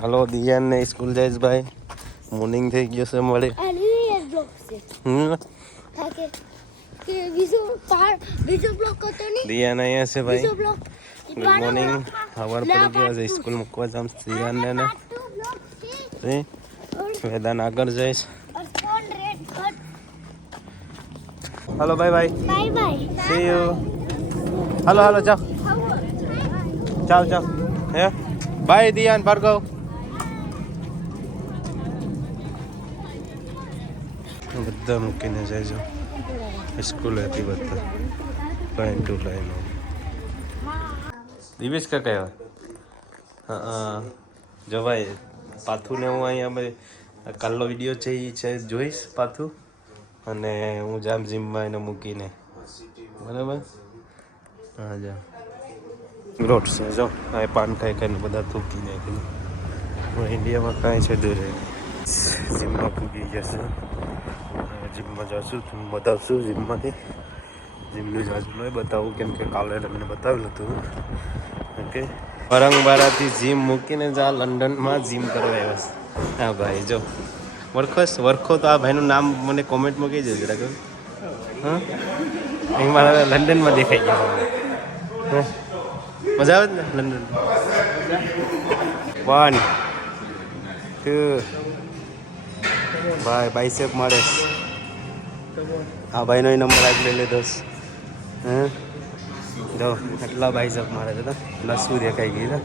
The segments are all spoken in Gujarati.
હાલો દિયાન ને સ્કૂલ જઈશ ભાઈ. મોર્નિંગ થઈ ગયો છે મળે. દિયાન અહીંયા છે ભાઈ. Good morning. હવાર પડી ગયો છે સ્કૂલ મૂકવા જામ દિયાન ને વેદાન આગળ જઈશ. હાલો bye bye. Bye bye. See you. હાલો હાલો જાઓ જાઓ જાઓ. હે બાય દિયાન ભાર્ગવ. બધા મૂકીને જઈજો. સ્કૂલ હતી બધા લાઈન ટુ લાઈન. દિવેશ કા કહેવાય. હા જો ભાઈ પાથું ને હું અહીંયા કાલનો વિડીયો છે એ છે જોઈશ પાથું. અને હું જામ જીમમાં એને મૂકીને બરાબર. હા જા રોડ છે જો આ પાન ખાઈ ખાઈને બધા થૂકી નાખીને. હું ઇન્ડિયામાં કાંઈ છે દૂર જીમમાં પૂગી જશે. જીમમાં જશું તમે બતાવશું જીમમાંથી. જીમનું જાજુ નહીં બતાવું કેમ કે કાલે તમને બતાવેલું હતું. ઓકે પરંગબારાથી જીમ મૂકીને જા લંડનમાં જીમ કરવા આવ્યા છે. હા ભાઈ જો વરખો તો આ ભાઈનું નામ મને કોમેન્ટમાં કહી દેજો જરાક. હા અહીં મારા લંડનમાં દેખાઈ ગયા. મજા આવે ને લંડન. 1 2 ભાઈ બાઇસેપ મારે. આ ભાઈનો નંબર આપી લીધો. હે જો એટલા બાઇસેપ મારે છે. લસું દેખાઈ ગઈ છે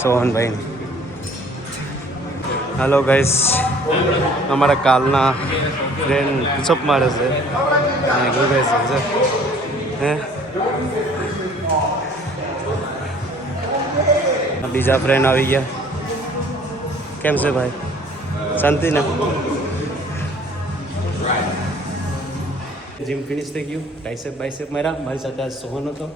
સોહનભાઈ. હાલો ગાઈસ અમારા કાલના ફ્રેન્ડ પુશઅપ મારે છે. હે બીજા ફ્રેન્ડ આવી ગયા. કેમ છે ભાઈ શાંતિ ને? જીમ ફિનિશ થઈ ગયું. બાઇસેપ માર્યા. મારી સાથે આજ સોહન હતો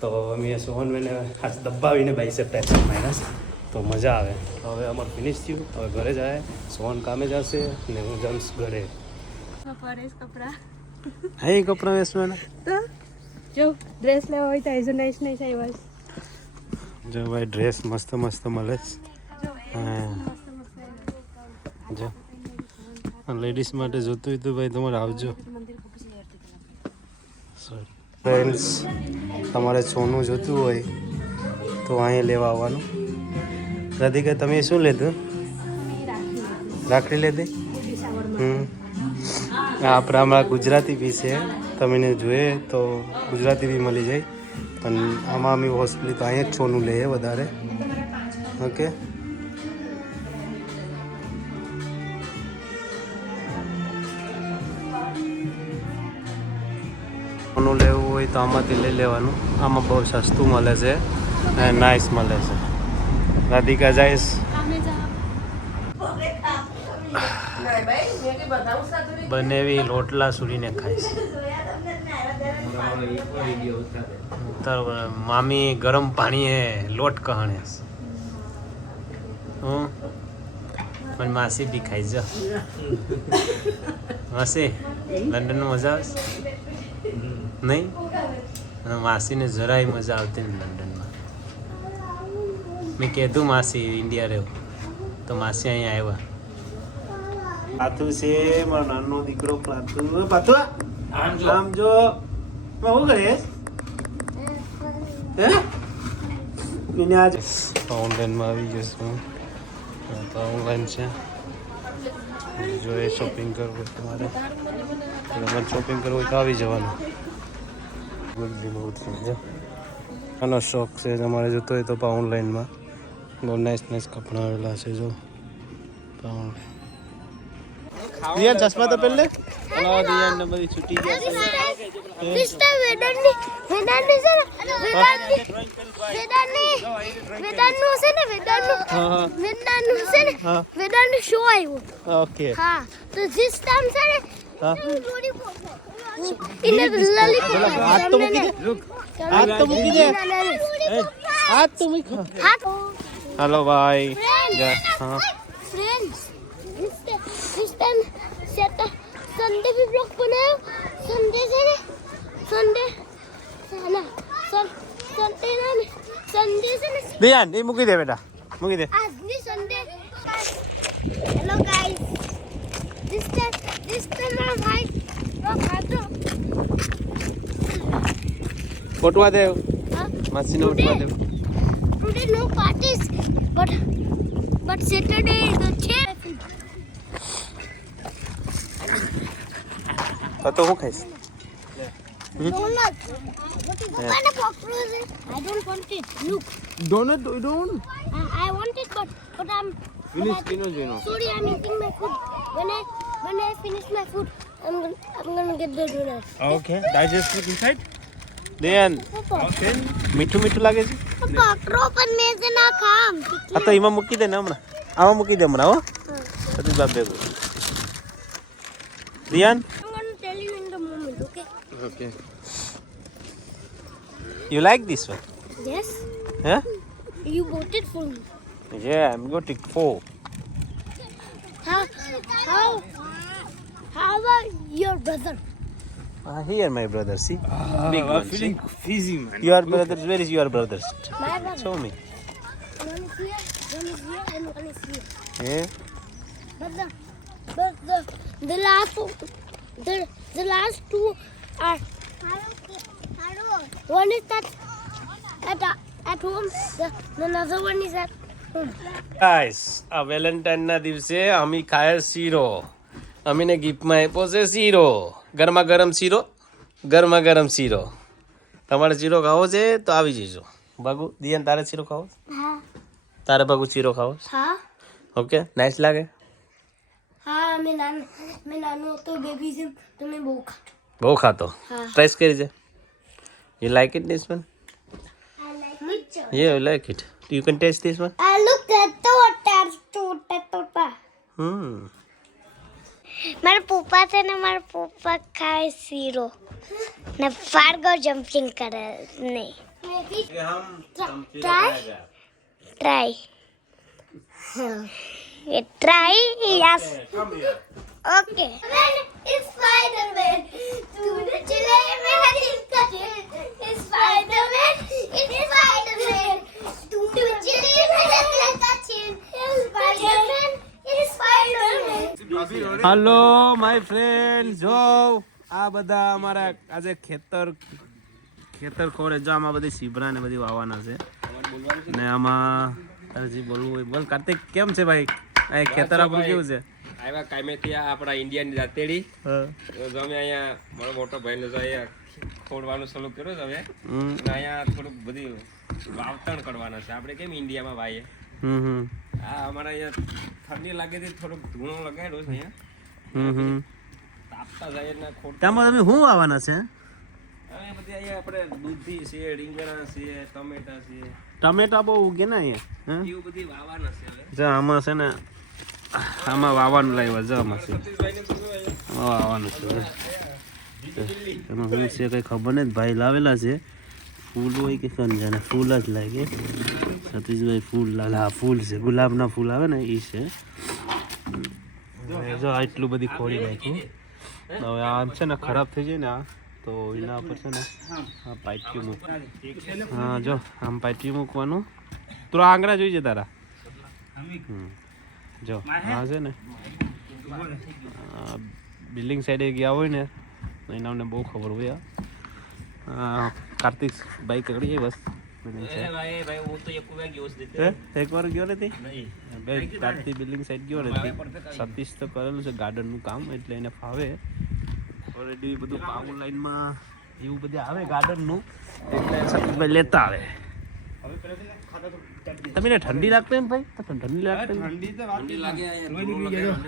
તો અમે સોહન મેને હાથ દબાવીને બાઇસેપ ટાઈસેપ માર્યા તો મજા આવે. હવે અમારું ફિનિશ થયું. હવે ઘરે જાય. સોહન કામે જશે ને હું જમ્સ ઘરે. હા કપડાં વેચવાના તો જો ડ્રેસ લેવા હોય તો આઈઝો નાઈસ આવ્યા. જો ભાઈ ડ્રેસ મસ્ત મળે છે. જો લેડીઝ માટે જોતું હોય તો ભાઈ તમારે આવજો. ફ્રેન્ડ્સ તમારે સોનું જોતું હોય તો અહીં લેવા આવવાનું. રાધિકા તમે શું લીધું? રાખડી લીધી. આપણે હમણાં ગુજરાતી બી છે. તમે જોઈએ તો ગુજરાતી બી મળી જાય. પણ આમાં અમે હોસ્પિટલ તો અહીંયા જ સોનું લઈએ વધારે. ઓકે સોનું લેવું હોય તો આમાંથી લઈ લેવાનું. આમાં બહુ સસ્તું મળે છે અને નાઇસ મળે છે. રાધિકા જઈશ બનેવી લોટલા સુરીને ખાઈશ. મામી ગરમ પાણી લોટ કહણે. પણ માસી બી ખાઈ જા. માસી લંડનમાં મજા આવશે નહીં? માસીને જરાય મજા આવતી ને લંડનમાં. મેં કીધું માસી ઇન્ડિયા રહેવું તો માસી અહીંયા આવ્યા. પાથું છે મારો નાનો દીકરો પાથું. પાથું આમ જો શું કરે હે? મેને આજ ઓનલાઈનમાં આવી ગયો છું. તો ઓનલાઈન છે. જો એ શોપિંગ કરવું હોય તમારે શોપિંગ કરવું હોય તો આવી જવાનું. આનો શોખ છે તમારે જોતો હોય તો ઓનલાઈનમાં બહુ નાઇસ કપડાં આવેલા છે. જો દિયા ચશ્મા તો પહેલે દિયા ને બધી છૂટી ગયા છે. ઓકે હા તો ધીસ ટાઈમ છે ને હાથ તો મૂકી દે. હાલો ભાઈ. હા फ्रेंड्स इस टाइम संडे भी ब्लॉग बनाया. संडे से ना संडे ना संडे से ना દિયાન એ મૂકી દે બેટા. મૂકી દે. આજની Sunday. Hello guys. This time my ભાઈ ખાતો. ફોટવા દે હા. માસીને ઉઠવા દે. Today no parties, but Saturday the chef. તો હું ખાઈશ. Donut. What is Yeah. kind of popcorn? I don't want it. Look, Donut, don't. I want it, but I'm. Finish, Gino. Sorry, I'm eating my food. When I finish my food, I'm gonna get the donut. Okay. Digest it inside. Then Papa, મીઠું મીઠું લાગે છે. Papa, પણ મેં જે ના ખામ. આ તો એમાં મૂકી દે ને હમણાં. આમાં મૂકી દે હમણાં હો. સતીશ બાપ ભેગું. દિયાન I'm gonna tell you in the moment, okay? Okay. You like this one? Yes. હે? You bought it for me. Yeah, I'm going to four. How about your brother? Here my brother, see? Big I'm one, feeling fizzy, man. Your brothers, where is your brothers? My brother. Show me. One is here, and one is here. Yeah? But the last two are. One is at home. The another one is at home. Guys આ વેલેન્ટાઇનના દિવસે અમે ખાય શીરો. અમીને ગિફ્ટમાં આપ્યો છે શીરો. ગરમા ગરમ શીરો. તમારે શીરો ખાવો છે તો આવી જજો. ભાગુ દિયાન તારે શીરો ખાવો? हाँ તારે ભાગુ શીરો ખાવો? हाँ ઓકે નાઇસ લાગે? हाँ मैं नानू तो बेबी से तुम्हें बहुत खातो. બહુ ખાતો. હા. ટ્રાઈસ કરી છે. You like it this one? I like it. Yeah, you like it. You can taste this one? I look at tota. મારા પપ્પા ખાય શીરો ને ફાર્ગો જમ્પિંગ કરે નહીં try yes okay It's Spider-Man. तूने चले मेरा दिल का It's Spider-Man. It's Spider-Man. तूने चले मेरा दिल का It's Spider-Man. It's Spider-Man. Hello my friend. જો આ બધા અમારા આજે ખેતર ખોરે જો આમાં બધી સીબરા ને બધી વાવવાના છે ને આમાં તારે જે બોલવું હોય બોલ. કાર્તિક કેમ છે ભાઈ? આ ખેતર આપણું કેવું છે? આવ્યા કામે ત્યાં આપણા ઇન્ડિયાની દાંતેડી તો અમે અહીંયા મારો મોટો ભાઈને તો અહીંયા ખોડવાનું શરૂ કર્યું છે હવે અને અહીંયા થોડુંક બધી વાવતણ કરવાના છે. આપણે કેમ ઇન્ડિયામાં વાઈએ આ અમારા અહીંયા ઠંડી લાગે છે થોડુંક ધૂણો લગાડ્યો છે અહીંયા તાપતા જાય ને ખોડ તેમાં તમે શું વાવવાના છે? હવે બધી અહીંયા આપણે દૂધી છે, રીંગણા છે, ટમેટા છે, ટમેટા બહુ ઉગે ને અહીંયા. એવું બધી વાવવાના છે હવે. જો આમાં છે ને આમાં વાવવાનું લાવ્યા. જો આમાં છે સતીશભાઈને તો શું અહીંયા આમાં વાવવાનું છે. એમાં શું છે કંઈ ખબર નહીં. ભાઈ લાવેલા છે ફૂલ હોય કે કન જાણે ફૂલ જ લાગે. સતીશભાઈ ફૂલ હા ફૂલ છે ગુલાબના ફૂલ આવે ને એ છે. જો આટલું બધી ખોડી નાખ્યું. હવે આમ છે ને ખરાબ થઈ જાય ને આ તો એના ઉપર છે ને આ પાઇપ્યું મૂક. હા જો આમ પાઇપ્યું મૂકવાનું. તો આંગળા જોઈ છે તારા? જો આ છે ને બિલ્ડિંગ સાઈડે ગયા હોય ને એના અમને બહુ ખબર હોય. કાર્તિક બાઈક કગડી બસ ભાઈ હું તો એક વાર ગયો છું એક વાર ગયો નથી. બે કાર્તિક બિલ્ડિંગ સાઈડ ગયો નથી. સતીશ તો કરેલું છે ગાર્ડનનું કામ એટલે એને ફાવે. ઓલરેડી બધું પાવર લાઈનમાં એવું બધું આવે ગાર્ડનનું એટલે સતીશભાઈ લેતા આવે. તમને ઠંડી લાગતી ને ભાઈ? ઠંડી લાગતી ઠંડી લાગે અહીંયા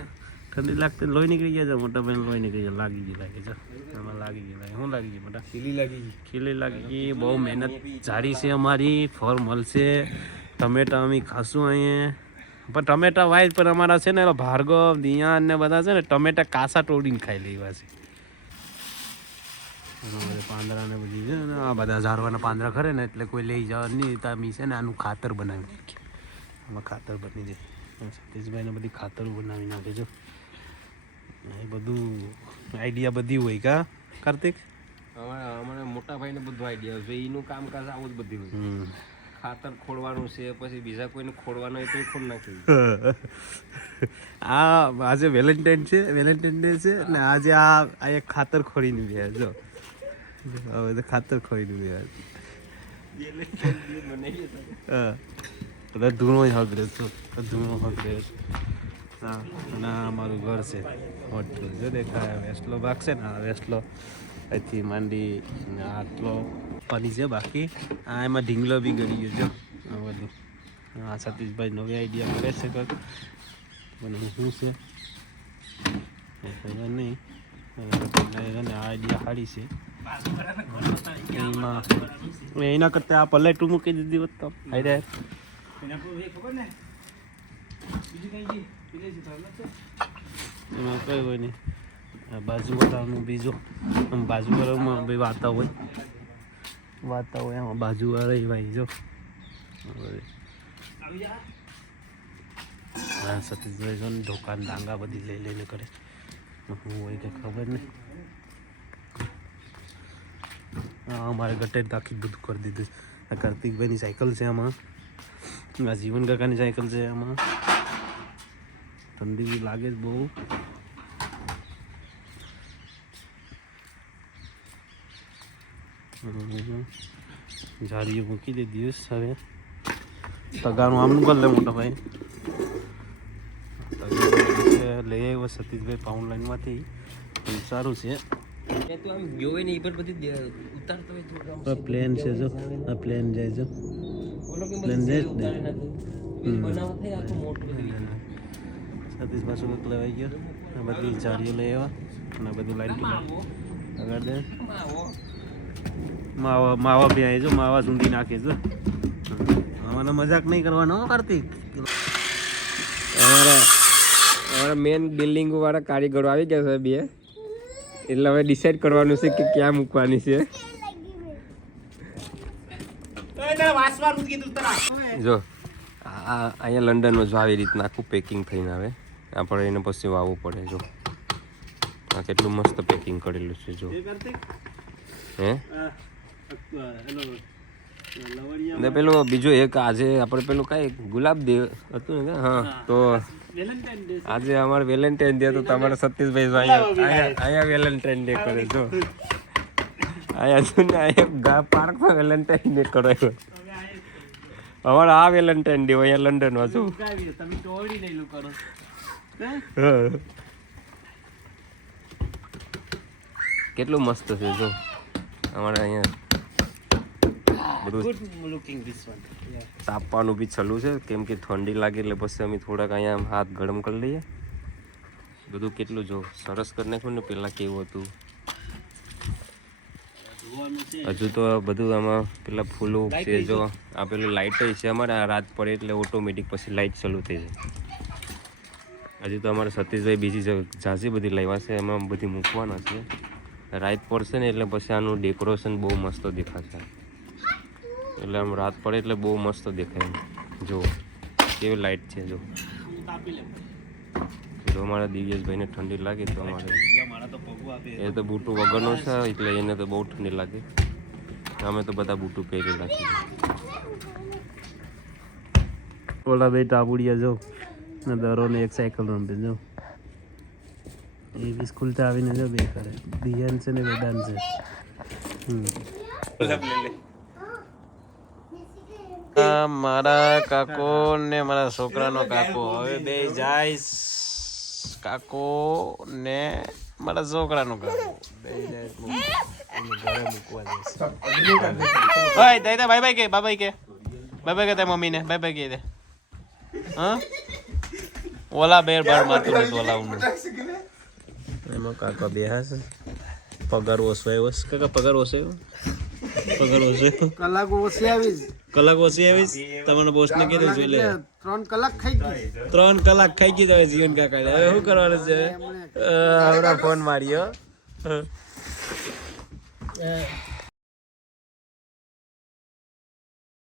ઠંડી લાગતી લોહી નીકળી ગયા છે. મોટા ભાઈ લોહી નીકળી જાય. લાગી ગઈ લાગે છે આમાં લાગી ગઈ લાગે. શું લાગી ગઈ મોટા? ખીલી લાગી ગઈ. બહુ મહેનત જારી છે અમારી. ફળ મળશે. ટમેટા અમે ખાશું અહીંયા. પણ ટમેટા વાય પણ અમારા છે ને ભાર્ગવ દિયાન ને બધા છે ને ટમેટા કાસા તોડીને ખાઈ લેવા છે. પાંદડા ને બધી છે ને આ બધા ઝાડવાના પાંદડા ખરે ને એટલે કોઈ લઈ જવા નહીં. તો અમે છે ને આનું ખાતર બનાવી નાખીએ. આમાં ખાતર બની જાય. સતીશભાઈને બધી ખાતર બનાવી નાખે છે. એ બધું આઈડિયા બધી હોય કા કાર્તિક? અમારા મોટા ભાઈને બધું આઈડિયા છે. એનું કામકાજ આવું જ બધું હોય. ખાતર ખોડવાનું છે, પછી બીજા કોઈને ખોડવાનું હોય તો ખોડ નાખી. આજે વેલેન્ટાઇન છે, વેલેન્ટાઇન ડે છે ને આજે આ એક ખાતર ખોડીને ગયા જો હવે તો ખાતર ખોડીને ગયા હા એટલે ધૂણો હગરે છો ધૂણો હગરે હા અને આ અમારું ઘર છે મોટું જો દેખાય વેસલો ભાગ છે ને આ વેસલો અહીંથી માંડી આટલો પાણી છે બાકી આ એમાં ઢીંગલો બી ગળી ગયો જો આ બધું હા સતીશભાઈ નવી આઈડિયા કરે છે કંઈક પણ શું છે ખબર નહીં આ આઈડિયા સારી છે એમાં એના કરતાં આ પલેટું મૂકી દીધી હોત તો હાઈ એમાં કઈ હોય નહીં બાજુવાળાનું બીજો આમ બાજુવાળામાં બી વાતા હોય એમાં બાજુવાળા ભાઈ જો હા સતીશભાઈ જો ને દુકાન ડાંગા બધી લઈ લઈને કરે હું હોય કંઈ ખબર નહીં હા અમારે ગટેર આખી બધું કરી દીધું આ કાર્તિકભાઈની સાયકલ છે આમાં આ જીવન કાકાની સાયકલ છે આમાં ઠંડી બી લાગે જ બહુ જારીઓ મૂકી દે દિવસ હવે તગાનું આમનું કરી લે મોટા ભાઈ લઈ આવ્યો સતીશભાઈ પાઉન્ડ લાઈનમાંથી સારું છે પ્લેન છે જો આ પ્લેન જાય છે પ્લેન જાય સતીશ પાછું કંઈક લેવાઈ ગયો આ બધી જારીઓ લઈ આવ્યા અને બધું લાઈન આગળ દે માવા બી આવી જો માવા ઝૂંડી નાખે જો આમાં મજાક નહીં કરવાનો કાર્તિક અમારા મેન બિલ્ડિંગ વાળા કારીગરો આવી ગયા છે બે એટલે હવે ડિસાઈડ કરવાનું છે કે ક્યાં મૂકવાની છે જો અહીંયા લંડનમાં જો આવી રીતના આખું પેકિંગ થઈને આવે આપણે એને પછી વાવવું પડે જો આ કેટલું મસ્ત પેકિંગ કરેલું છે જો હે ને પેલું બીજું એક આજે આપણે પેલું કઈ ગુલાબ દેવ હતું ને હા તો આજે અમારે વેલેન્ટાઇન ડે તો તમારે સતીશભાઈ અહીંયા વેલેન્ટાઇન ડે કરે જો અહીંયા પાર્કમાં વેલેન્ટાઇન ડે કરાયો અમારે આ વેલેન્ટાઇન ડે અહીંયા લંડનમાં છું કેટલું મસ્ત છે જો અમારે અહીંયા તાપવાનું બી છલું છે કેમ કે ઠંડી લાગે એટલે પછી અમે થોડાક અહીંયા હાથ ગરમ કરી લઈએ બધું કેટલું જો સરસ કરી નાખ્યું ને પેલા કેવું હતું હજુ તો બધું આમાં પેલા ફૂલો છે જો આ પેલું લાઇટ છે અમારે આ રાત પડે એટલે ઓટોમેટિક પછી લાઇટ ચાલુ થઈ જાય હજુ તો અમારે સતીશભાઈ બીજી ઝાઝી બધી લાવ્યા છે એમાં બધી મૂકવાના છે રાત પડશે ને એટલે પછી આનું ડેકોરેશન બહુ મસ્ત દેખાશે એટલે આમ રાત પડે એટલે બહુ મસ્ત દેખાય જો કેવી લાઇટ છે જો અમારા દિવ્યેશભાઈને ઠંડી લાગે તો અમારે એ તો બૂટું વગરનો છે એટલે એને તો બહુ ઠંડી લાગે અમે તો બધા બૂટું પહેરી રાખીએ ઓલા બે ટાબુડિયા જો ને દરોને એક સાયકલ રમતે જો એ બી સ્કૂલથી આવીને જો બે કરે દિયાન છે ને વેદાન છે મારા કાકો ને મારા છોકરાનો કાકો હવે બે જાય કાકો ને મારા છોકરાનો કાકો બે જાય ઘરે મૂકવા જઈશ ભાઈ દઈ દે બાય બાય કે બાય કે તે મમ્મીને બાય બાય કે દે હા ઓલા બેર બાર માતું ને ઓલાનું એમાં કાકા બે હશે પગાર ઓછો આવ્યો કાકા પગાર ઓછો કલાક ઓછી આવીશ તમારા બોસ ને કીધું છે એટલે 3 કલાક ખાઈ ગઈ 3 કલાક ખાઈ ગઈ હવે જીવન કાકા હવે શું કરવાનું છે હમણાં ફોન માર્યો